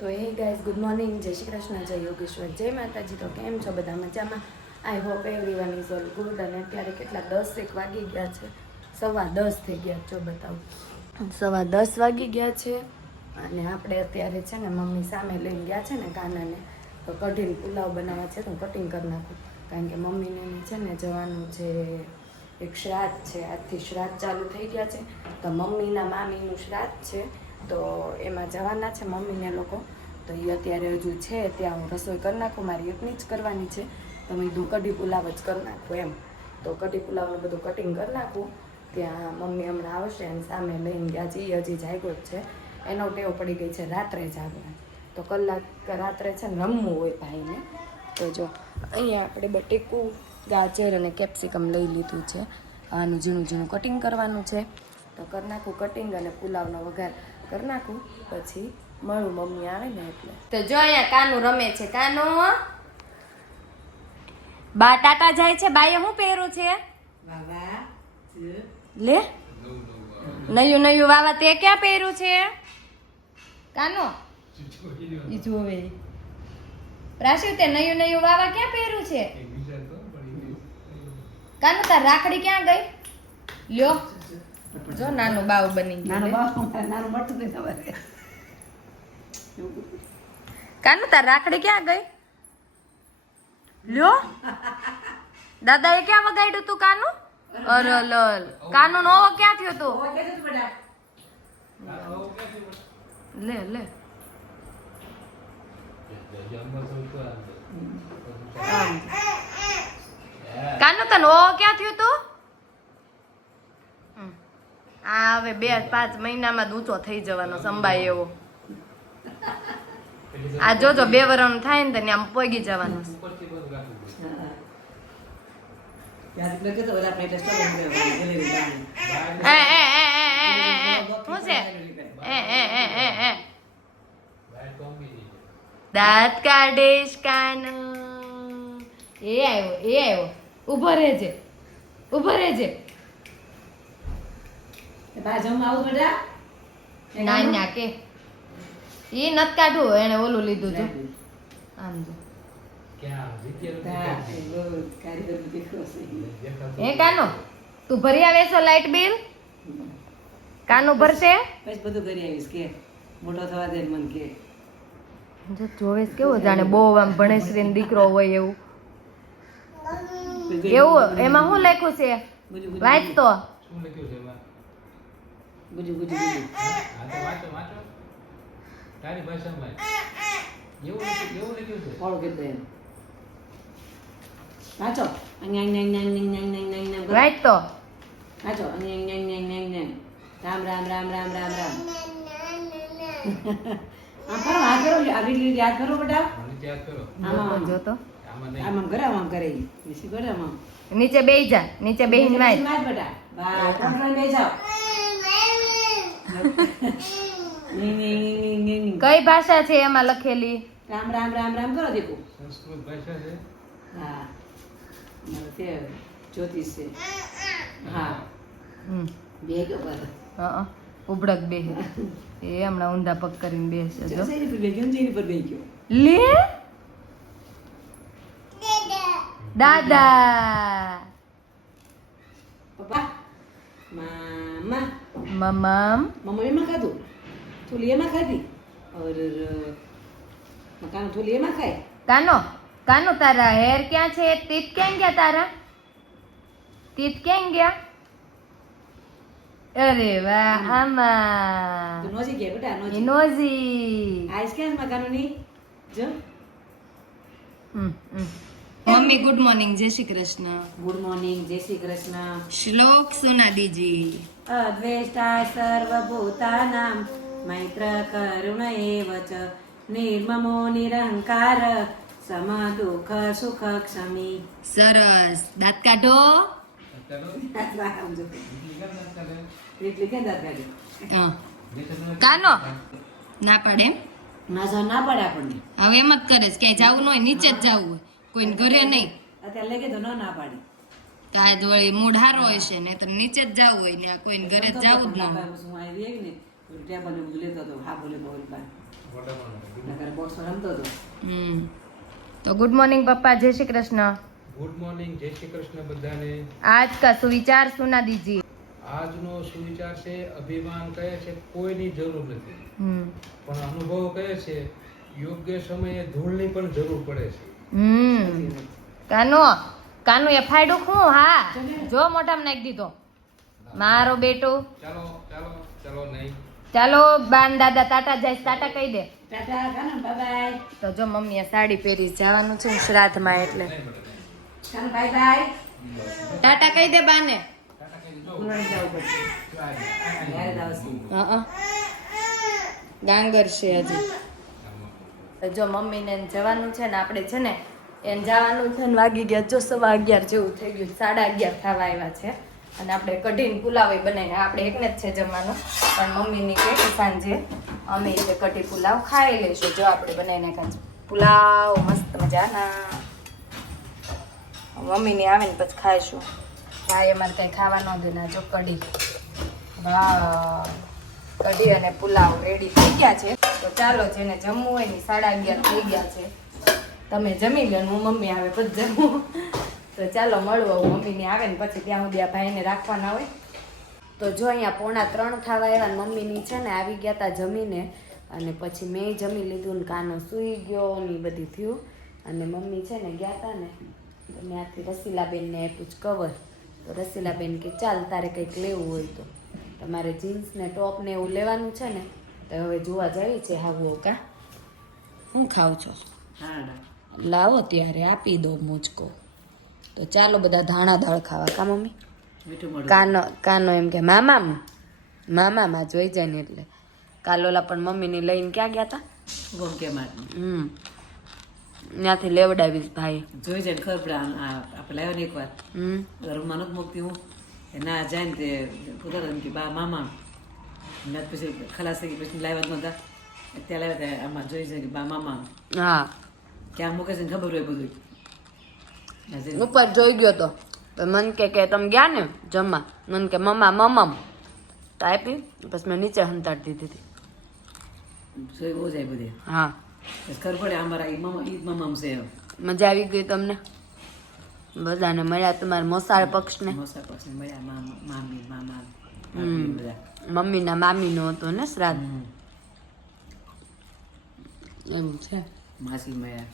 તો hey guys good morning Jai Shri Krishna, જય યોગેશ્વર, જય માતાજી. તો કેમ છો બધા મજામાં? I hope everyone is all good અને અત્યારે કેટલા દસ એક વાગી ગયા છે. સવા દસ થઈ ગયા, જો બતાવું. સવા દસ વાગી ગયા છે. અને આપણે અત્યારે છે ને મમ્મી સામે લઈને ગયા છે ને કાનાને. તો કઢીને પુલાવ બનાવવા છે તો કટિંગ કરી નાખું. કારણ કે મમ્મીને છે ને જવાનું છે, એક શ્રાદ્ધ છે. આજથી શ્રાદ્ધ ચાલુ થઈ ગયા છે. તો મમ્મીના મામીનું શ્રાદ્ધ છે. તો એમાં જવાના છે મમ્મીને લોકો. તો એ અત્યારે હજુ છે, ત્યાં હું રસોઈ કરી નાખું, મારી એકની જ કરવાની છે. તો મેં કીધું કઢી પુલાવ જ કરી નાખું એમ. તો કઢી પુલાવનું બધું કટિંગ કરી નાખું. ત્યાં મમ્મી હમણાં આવશે અને સામે લઈને ગયા છે એ હજી જાગ્યો જ છે. એનો ટેવ પડી ગઈ છે રાત્રે જાગવા તો કલાક રાત્રે છે ને રમવું હોય ભાઈને. તો જો, અહીંયા આપણે બટેકું ગાજર અને કેપ્સિકમ લઈ લીધું છે. આનું ઝીણું ઝીણું કટિંગ કરવાનું છે. તો કરી નાખું કટિંગ અને પુલાવનો વઘાર. કરી નાખું પછી મળું મમ્મી આવે ને એટલે. તો જો અહીંયા કાનું રમે છે. કાનો? બા ટાટા જાય છે? બાએ શું પહેર્યું છે? લે. નયું નયું વાવા તે ક્યાં પહેર્યું છે? કાનો? એ જોવે. પ્રાશિવ તે નયું નયું વાવા ક્યાં પહેર્યું છે? કાનો તાર રાખડી ક્યાં ગઈ? લ્યો. જો નાનું બાવ બની નાનું ગયું લે. બાપ નાનું મળતું નહીં તમારે. કાનું તાર રાખડી ક્યાં ગઈ? લ્યો. દાદાએ ક્યાં વગાડ્યું તું કાનું? અરે લલ. કાનું નો ક્યાં થયો તું? લે લે. કાનું તને ઓ ક્યાં થયું તું હમ. આ હવે બે પાંચ મહિનામાં જ ઊંચો થઈ જવાનો સંભાય એવો. આ જોજો બે વરણ થાય ને તો આમ પોગી જવાનું. દાંત કાઢીશ કાન. એ આવ્યો એ આવ્યો ઊભો રહેજે. ઊભો રહેજે. એ આવું બેટા? ના ના કે. ઈ નત કાઢવું એને ઓલું લીધું જો આમ જો. એ છે. કાનો? તું ભરી આવે છો લાઇટ બિલ કાનું ભરશે? બધું આવીશ કે. મોટો થવા દે ને કે. જો જોવેશ કેવો જાણે બહુ આમ ભણેશ્રી દીકરો હોય એવું. એવું એમાં શું લખ્યું છે? ગુજુ ગુજુ વાંચ તો ગુજુ ગુજુ ગુજુ ફોડો કરી દે એમ. વાંચો અહીંયા અહીંયા અહીંયા અહીંયા અહીંયા અહીંયા અહીંયા કરો. વાંચ તો વાંચો અહીંયા અહીંયા અહીંયા અહીંયા અહીંયા. રામ રામ રામ રામ રામ રામ આમ કરો આ કરો આવી રીતે યાદ કરો બેટા આમ આમ જો તો આમ આમ કરે આમ આમ કરે ઈ. નીચે કરે આમ આમ નીચે બેહી જા નીચે બેહીને વાંચ વાંચ બેટા બસ ત્રણ ત્રણ બેસી જાઓ નહીં, નહીં, નહીં, નહીં, નહીં, નહીં. કઈ ભાષા છે એમાં લખેલી? રામ રામ રામ રામ કરો દેખો હા. મારે તે જ્યોતિષ છે. હા. બે ગયો પર હં, ઉબડક બે એ હમણાં ઊંધા પગ કરીને બેસે જો. પર બે ગયો? લે? દાદા. પપ્પા મામા. મમમ મમ્મી એમાં ખાધું થોલી એમાં ખાધી ઓર મકાન થોલી એમાં ખાય કાનો કાનો તારા હેર ક્યાં છે તીત ક્યાં ગયા તારા તીત ક્યાં ગયા અરે વાહ આમાં નોજી ગયા બેટા નોજી નોજી આઈસ ક્યાં મકાનોની જો mummy good morning Jai Shri Krishna. Good morning Jai Shri Krishna. શ્લોક સુનાદીજી. અદ્વેષ્ટા સર્વભૂતાનાં મૈત્ર કરુણ એવ ચ નિર્મમો નિરંકાર સમ દુઃખ સુખ ક્ષમી. સરસ. દાંત કાઢો. કાનો? ના પાડે એમ? ના ના પડે આપણને. હવે એમ જ કરે છે. ક્યાંય જવું ન હોય નીચે જ જવું હોય. કોઈને ઘરે નહીં. અત્યારે લઈ ગયો ના પાડી. તાજ વળી મૂડ હોય છે ને તો નીચે જ જવું હોય ને કોઈને ઘરે જ જવું જ ના હું આવી આવી ને ટેબલ ને બધું લેતો હતો હા બોલે બોલ બોક્સ રમતો હતો. હમ. તો ગુડ મોર્નિંગ પપ્પા જય શ્રી કૃષ્ણ. ગુડ મોર્નિંગ જય શ્રી કૃષ્ણ બધાને. આજ કા સુવિચાર સુના દીજી આજનો સુવિચાર છે અભિમાન કહે છે કોઈની જરૂર નથી. પણ અનુભવ કહે છે યોગ્ય સમયે ધૂળની પણ જરૂર પડે છે. હમ. કાનો કાનો એ ફાયડું ખું હા. જો મોઢામાં નાખી દીધો. મારો બેટો. ચાલો ચાલો ચાલો નહીં. ચાલો બાન દાદા ટાટા જાય ટાટા કહી દે. ટાટા કાનમ બાય બાય તો જો મમ્મીએ સાડી પહેરી જવાનું છે શ્રાદ્ધમાં એટલે. કાનમ બાય બાય ટાટા કહી દે બાને હં. ગાંગર છે હજી. જો મમ્મીને જવાનું છે ને આપણે છે ને એને જવાનું છે ને વાગી ગયા, જો સવા અગિયાર જેવું થઈ ગયું, સાડા અગિયાર થવા આવ્યા છે. અને આપણે કઢીને પુલાવ બનાવીને આપણે એકને જ છે જમવાનું, પણ મમ્મીની કે સાંજે અમે એટલે કઢી પુલાવ ખાઈ લઈશું. જો આપણે બનાવીને ખાઈ પુલાવ, મસ્ત મજાના. મમ્મીની આવે ને પછી ખાઈશું. ભાઈ અમારે કંઈ ખાવા ન દેના જો કઢી. વાહ. કઢી અને પુલાવ રેડી થઈ ગયા છે. તો ચાલો જેને જમવું હોય ને સાડા અગિયાર થઈ ગયા છે. તમે જમી લો હું મમ્મી આવે પછી જમવું તો ચાલો મળવું હું મમ્મીને આવે ને પછી ત્યાં સુધી આ ભાઈને રાખવાના હોય. તો જો અહીંયા પોણા ત્રણ થવા ને મમ્મીની છે ને, આવી ગયા તા જમીને. અને પછી મેં જમી લીધું ને કાનો સૂઈ ગયો ને બધી થયું. અને મમ્મી છે ને ગયા તા ને ત્યાંથી રસીલાબેનને આપ્યું જ કવર તો રસીલાબેન કે ચાલ તારે કંઈક લેવું હોય તો. તમારે જીન્સ ને ટોપ ને એવું લેવાનું છે ને તો હવે જોવા જઈએ છે હાવું કા હું ખાઉં છો. લાવો ત્યારે આપી દો મુચકો તો ચાલો બધા ધાણા દાળ ખાવા કા મમ્મી? કાનો કાનો એમ કે મામા મામામાં જોઈ જાય ને એટલે. કાલોલા પણ મમ્મીને લઈને ક્યાં ગયા હતા હમ. ત્યાંથી લેવડાવીશ ભાઈ. જોઈ જાય ખબર આપણે લાવ્યો ને એકવાર હમ. ઘરમાં નથી મૂકતી હું. ના જાય ને તે પોતાના એમ કે બા મામા મેં પછી ખલાસ થઈ પછી લાવ્યા જ નહોતા ત્યાં લાવ્યા ત્યાં આમાં જોઈ જાય કે બા મામા હા ક્યાં મૂકે છે ને ખબર હોય બધું ઉપર જોઈ ગયો તો મન કે કે તમે ગયા ને જમવા મન કે મમ્મા મમ્મમ તો આપી પછી મેં નીચે હંતાડી દીધી હતી જોઈ બહુ જાય બધી હા ખબર પડે અમારા ઈ મામા ઈ જ મામા છે મજા આવી ગઈ તમને બધાને મળ્યા તમારા મોસાળ પક્ષને? મોસા પછી મળ્યા મામી મામા મમ્મીના મામીનો હતો ને શ્રાદ્ધ? એમ છે. માસી મળ્યા.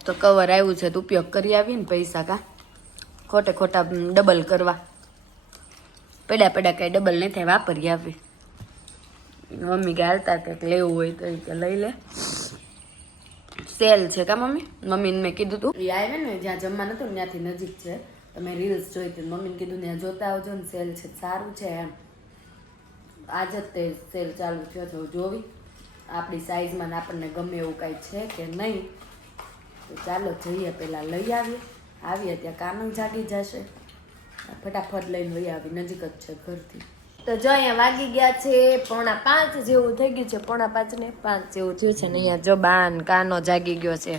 તો કવર આવ્યું છે તો ઉપયોગ કરી આવીને પૈસા કા? ખોટે ખોટા ડબલ કરવા. પડ્યા પડ્યા કઈ ડબલ નહીં થાય વાપરી આવી મમ્મી કે હાલતા કંઈક લેવું હોય તો કે લઈ લે. સેલ છે કા મમ્મી? મમ્મીને મેં કીધું તું. એ આવે ને, જ્યાં જમવા નતું ત્યાંથી નજીક છે. તમે રીલ્સ જોઈ હતી મમ્મીને કીધું, ત્યાં જોતા આવજો ને, સેલ છે, સારું છે એમ. આજ જ તે સેલ ચાલુ થયો છે જોવી. આપણી સાઈઝમાં આપણને ગમે એવું કાંઈ છે કે નહીં, તો ચાલો જઈએ પહેલાં લઈ આવીએ. આવીએ ત્યાં કાનું જાગી જશે. ફટાફટ લઈને લઈ આવી, નજીક જ છે ઘરથી. તો જો અહીંયા વાગી ગયા છે પોણા પાંચ જેવું થઈ ગયું છે. પોણા પાંચ ને પાંચ જેવું થયું છે ને અહીંયા જો બાન કાનો જાગી ગયો છે.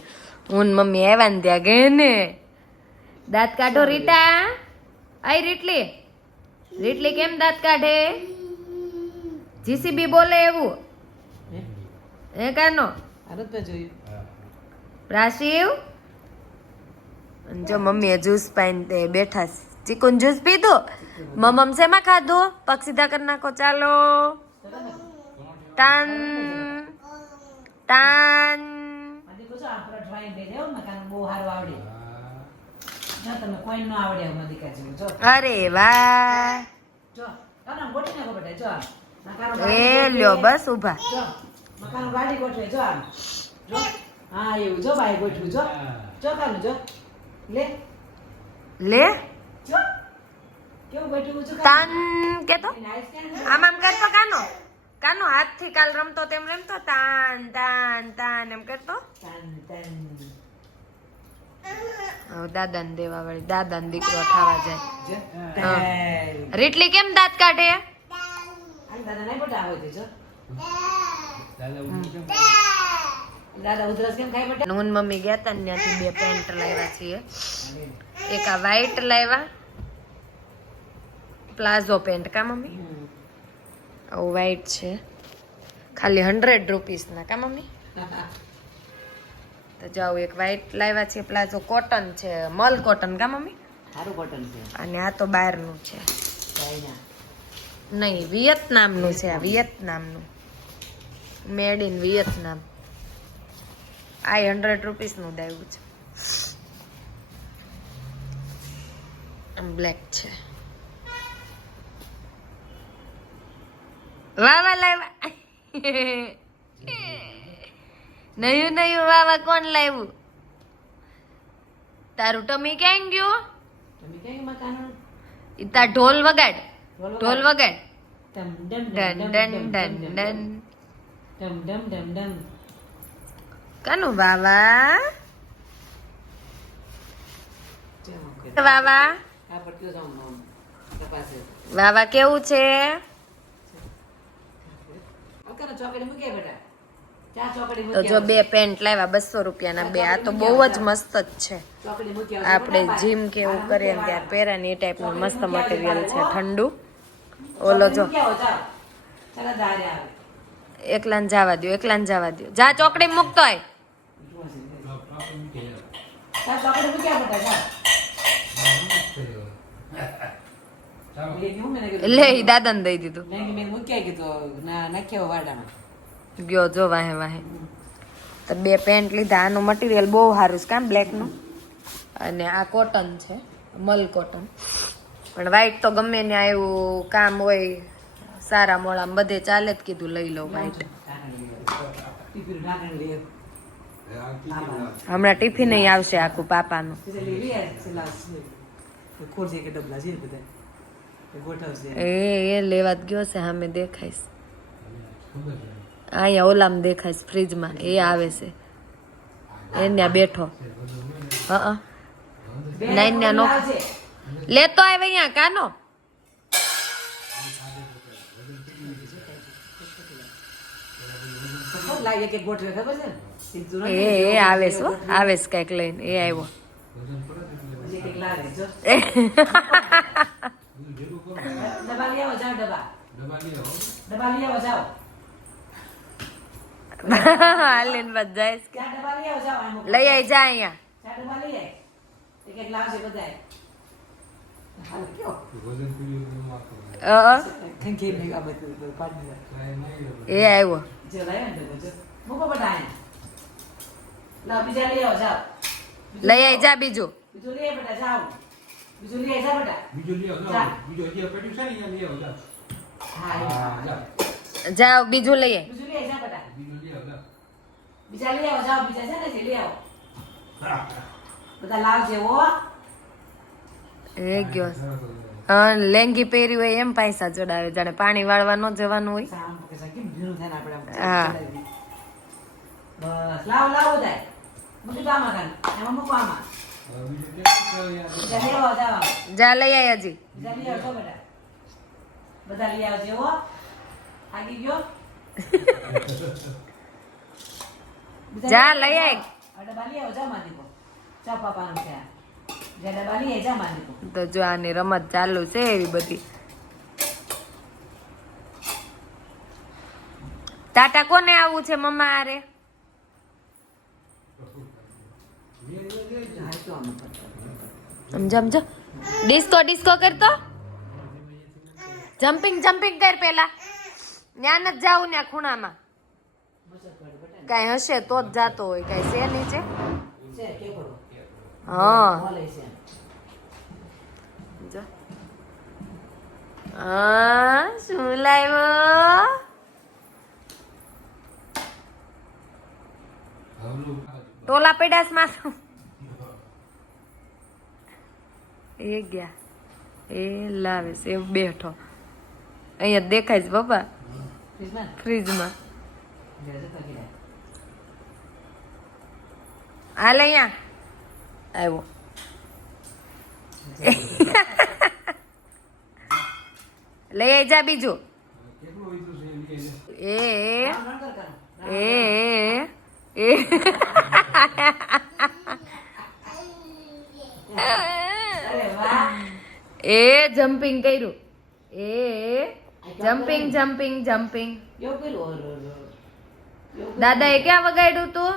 હું મમ્મી આવ્યા ને ત્યાં ગઈ ને. દાંત કાઢો રીટા. આઈ રીટલી. રીટલી કેમ દાંત કાઢે? જીસીબી બોલે એવું. હે કાનો? પ્રાસીવ જો મમ્મીએ જ્યુસ પાઈને તે બેઠા છે. ચીકુન જ્યુસ પીધું? મમમ શેમાં ખાધું? પગ સીધા કરી નાખો ચાલો. ટાન. ટાન. અરે વાહ. એ લ્યો બસ ઊભા. જો ગાડી ગોઠવે જો આમ જો હા એવું જો બાય ગોઠવું જો. જો કાનું જો. લે. લે? તાન કેતો? આમ આમ કરતો કાનો? કાનો? હાથથી કાલ રમતો તેમ રમતો? તાન તાન તાન એમ કરતો? દાદા ને દેવા વાળી. દાદાને દીકરો થવા જાય. રીટલી કેમ દાંત કાઢે? દાદા દાદા? દાદા હું મમ્મી ગયા હતા ત્યાંથી બે પેન્ટ લાવ્યા છીએ. એક આ વ્હાઈટ લાવ્યા. પ્લાઝો પેન્ટ કા મમ્મી. આવું વ્હાઈટ છે. ખાલી હંડ્રેડ રૂપીસના કા મમ્મી? તો જાઓ એક વ્હાઈટ લાવ્યા છે પ્લાઝો કોટન છે મલ કોટન કા મમ્મી? સારું કોટન છે. અને આ તો બહારનું છે. નહીં વિયેતનામનું છે આ વિયેતનામનું. Made in Vietnam. આ હંડ્રેડ રૂપીસનું દાવ્યું છે. બ્લેક છે. વાહ લાવ્યા. નયું નયું વાવા કોણ લાવ્યું? તારું ટમી ક્યાં ગયું? તાર ઢોલ વગાડ. ઢોલ વગાડ. ડન ડન ડન ડન. ડમ. ડમ ડમ ડમ કનું વાવા બાવા બાવા વાવા વાવા કેવું છે? ચોકડી બેટા તો જો બે પેન્ટ લાવ્યા બસો રૂપિયાના બે. આ તો બહુ જ મસ્ત જ છે. આપણે જીમ કે એવું કરીએ ને ત્યારે પહેરે ને એ ટાઈપનું મસ્ત મટીરિયલ છે ઠંડુ. ઓલો જો. એકલાને જવા દો એકલાને જવા દો જા ચોકડી મૂકતો હોય. ચોકડી મૂક્યા લે ઈ દાદાને દઈ દીધું મેં મૂક્યા કીધું ના નાખ્યા વાડામાં ગયો જો વાહે વાહે તો બે પેન્ટ લીધા આનું મટીરિયલ બહુ સારું છે કામ બ્લેકનું અને આ કોટન છે મલ કોટન પણ વ્હાઈટ તો ગમે ને એવું કામ હોય સારા મોળા બધે ચાલે જ કીધું લઈ લઉં વ્હાઈટ હમણાં ટિફિન આવશે આખું પાપાનું ખોરશે કે ડબલા છે બધા એ એ લેવા જ ગયો છે સામે દેખાઈશ. અહીંયા ઓલામાં દેખાઈશ ફ્રીજમાં એ આવે છે. એ ત્યાં બેઠો. હા નાઈન નો લેતો આવે અહીંયા કાનો. એ એ આવે છે આવે છે કંઈક લઈને એ આવ્યો. પછી કંઈક લાગે જો ડબ્બા લઈ આવો જાઓ ડબ્બા ડબ્બા લઈ આવો જાઓ હાલીને બસ જાય છે. ચાર ડબ્બા લઈ આવો જાઓ આમ મૂકો. લઈ આવી જા અહીંયા ચાર ડબ્બા લઈ આય એક એક લાવશે બધાય હાલ કયો અ, અ, કંઈ કેમ નહીં આ બધું બધું પાડી દીધા. એ આવ્યો જો ને જો મૂકો બધા અહીંયા લઈ આવો જાઓ લઈ આવી જા બીજું બીજું લઈ બેટા જાઓ બીજું લઈ આય જા બેટા હા. જાઓ બીજું લઈ આય. બીજું લઈ બેટા બીજા લઈ આવો જાઓ બીજા છે ને જે લઈ આવો બધા લાવજે ઓ એ ગયો હા લેંગી પહેરી હોય એમ પૈસા જોડાવે જાણે પાણી વાળવા ન જવાનું હોય ને હા. બસ લાવ લાવ બધા મૂકી દો આમાં એમાં મૂકો જા લઈ આય હજી. આવજો બધા. લઈ આવજો હો. આગી ગયો. જા, લઈ લઈ આવો. આ ડબ્બા લઈ આવો જા માદીકો ચા પાપાનું છે આ. જે ડબ્બા લઈ આય જા માદીકો તો જો આની રમત ચાલુ છે એવી બધી. ટાટા કોને આવું છે મમ્મા આરે. સમજો સમજો ડિસ્કો ડિસ્કો કરતો? જમ્પિંગ જમ્પિંગ કર પેલા. ત્યાં જ જાવું ને ખૂણામાં. કાંઈ હશે તો જ જાતો હોય કાંઈ છે નીચે? છે હા. મોલે છે. જો હા શું લાવ્યો? ટોલા પેડાસ માથું. એ ગયા. એ લાવે છે એ બેઠો. અહીંયા દેખાય છે બાબા ફ્રીજમાં? હાલ અહીંયા. આવ્યો. લઈ આવી જા બીજું. એ એ એ. એ એ જમ્પિંગ કર્યું. એ જમ્પિંગ જમ્પિંગ જમ્પિંગ. દાદા દાદાએ ક્યાં વગાડ્યું તું?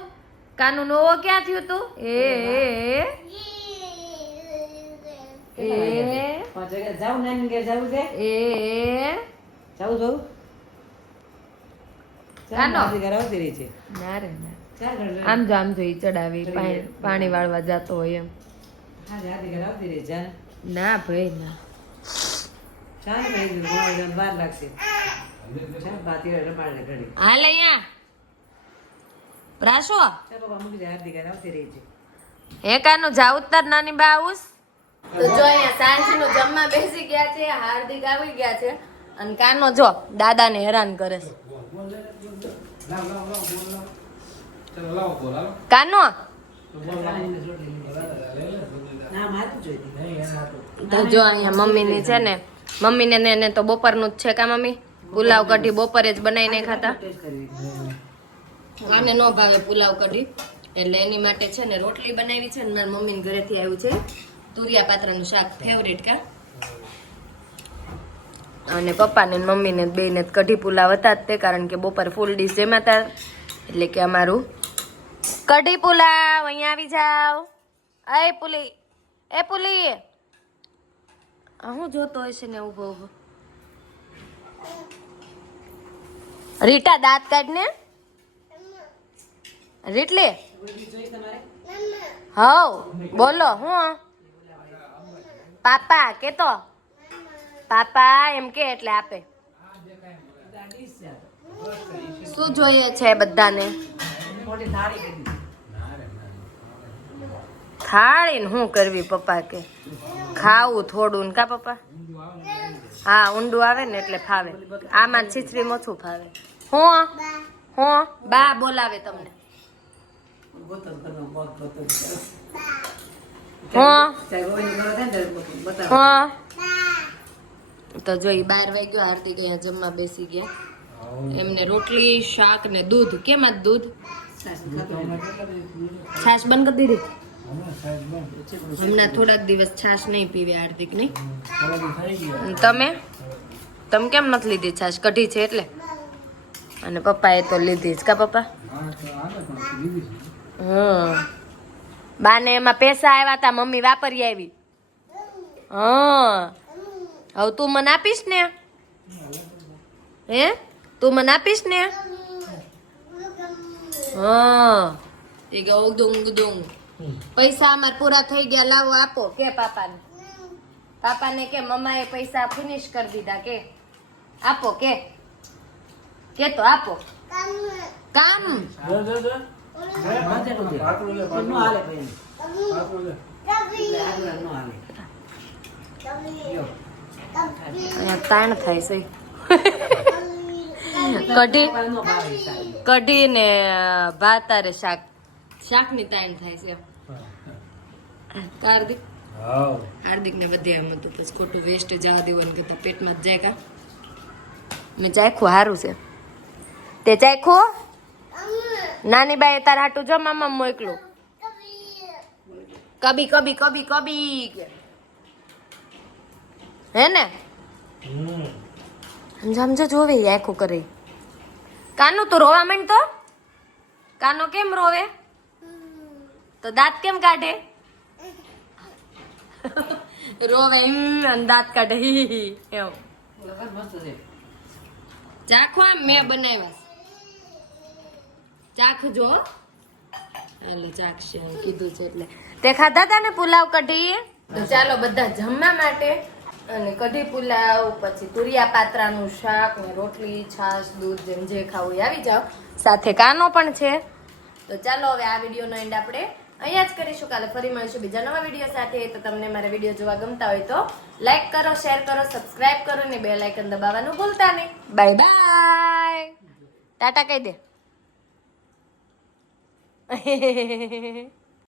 કાનુ નોવો ક્યાં થયું તું? એ એ, એ. એ. પાંચ વાગે જાઉં નાની ઘેર જાવું છે? એ જાવું જાવું કાનો? ચાલ, રહી છે. ના રે ના. ચાલ ઘર જઈ. આમ જો આમ જો ચડાવી પાણી પાણી વાળવા જતો હોય એમ. ના ભાઈ ના. ચાલ ભાઈ વાર લાગશે. ચાલ બાતી રમાડે ઘડી હાલ અહીંયા. પ્રાશો ચાલ બાબા મૂકી દે આવતી રહી છે હે કાનું જાવું તાર નાની બા આવુસ. તો જો અહીંયા સાંજનું જમવા બેસી ગયા છે હાર્દિક આવી ગયા છે. અને કાનો જો દાદાને હેરાન કરે છે. કાનો? તો જો અહીંયા મમ્મીની છે ને મમ્મીને ને એને તો બપોરનું જ છે કા મમ્મી? પુલાવ કઢી બપોરે જ બનાવીને ખાતા? આને ન ભાવે પુલાવ કઢી. એટલે એની માટે છે ને રોટલી બનાવી છે ને મારા મમ્મીને ઘરેથી આવ્યું છે. તુરિયા પાત્રનું શાક ફેવરેટ કા? અને પપ્પાને ને મમ્મીને બેને જ કઢી પુલાવ હતા જ તે કારણ કે બપોર ફૂલ ડીશ જમાતા એટલે કે અમારું કઢી પુલાવ અહીંયા આવી જાવ અય પુલી એ પુલી હું જોતો હશે ને ઊભો ઊભો રીટા દાંત કાઢ ને રીટલી? હવ, બોલો, હું? પાપા કે તો પાપા, એમ કે એટલે આપે. શું જોઈએ છે બધાને? મોટી થાળી કરી ને શું કરવી પપ્પા કે? ખાવું થોડું ને કા પપ્પા? હા, ઊંડું આવે ને એટલે ફાવે. આમાં છીછરી ઓછું ફાવે. હું? હું? બા બોલાવે તમને. તો જો બાર વાગ્યો આરતી અહીંયા જમવા બેસી ગયા. એમને રોટલી, શાક ને દૂધ. કેમ આજ દૂધ. છાશ બંધ કરી દીધી. હમણાં થોડાક દિવસ છાશ નહીં પીવે હાર્દિક નહીં? તમે? તમે કેમ નથી લીધી છાશ? કઢી છે એટલે? અને પપ્પાએ તો લીધી જ કા પપ્પા? હમ. બાને એમાં પૈસા આવ્યા તા મમ્મી વાપરી આવી. હા. હવે તું મને આપીશ ને? હે? તું મને આપીશ ને? હા. એ ગઉ દુંગ ઉગદું પૈસા અમાર પૂરા થઈ ગયા લાવો આપો કે પાપાને? પાપાને કે મમ્માએ પૈસા ફિનિશ કરી દીધા કે. આપો કે. કે તો આપો. કામ. તાણ થાય છે. કઢી કઢી ને ભાત શાક. શાકની તાણ થાય છે. હાર્દિક? હાર્દિક ને બધે આમ હતું પછી ખોટું વેસ્ટ જવા દેવાનું કરતા પેટમાં જ જાય કા? મેં ચાખ્યું સારું છે. તે ચાખ્યું નાની બાએ તાર હાટું જો મામા મોકલું. કબી કબી કબી કબી. હે ને? સમજો જોવે આખું કરે. કાનું તું રોવા માંડ તો કાનો કેમ રોવે? તો દાંત કેમ કાઢે? રોવે અને દાંત કાઢે હી હી એવું. ચાખો મેં બનાવ્યા ચાખજો એટલે ચાખશે કીધું છે એટલે. તે ખાધા હતા ને પુલાવ કઢી? તો ચાલો બધા જમવા માટે અને કઢી પુલાવ પછી તુરિયા પાત્રાનું શાક ને રોટલી છાશ દૂધ જેમ જે ખાવું આવી જાવ સાથે કાનો પણ છે. તો ચાલો હવે આ વિડીયોનો એન્ડ આપણે અહીંયા જ કરીશું, કાલે ફરી મળીશું બીજા નવા વીડિયો સાથે. તો તમને મારા વીડિયો જોવા ગમતા હોય તો લાઈક કરો શેર કરો સબસ્ક્રાઇબ કરો ને બે લાઇકન દબાવવાનું ભૂલતા નહીં. બાય બાય ટાટા કહી દે.